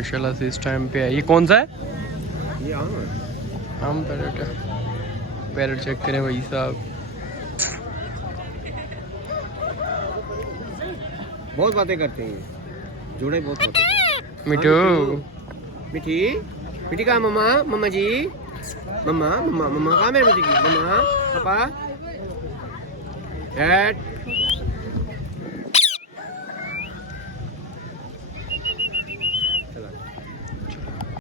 माशाल्लाह से इस टाइम पे है। ये कौन सा है? ये आम है। आम पैरट है। पैरट चेक करें भाई साहब। बहुत बातें करते हैं, जोड़े बहुत होते हैं। मिठू मिठी मिठी कहाँ मम्मा? मम्मा जी, मम्मा मम्मा मम्मा कहाँ मेरे मिठी की? मम्मा पापा, डैड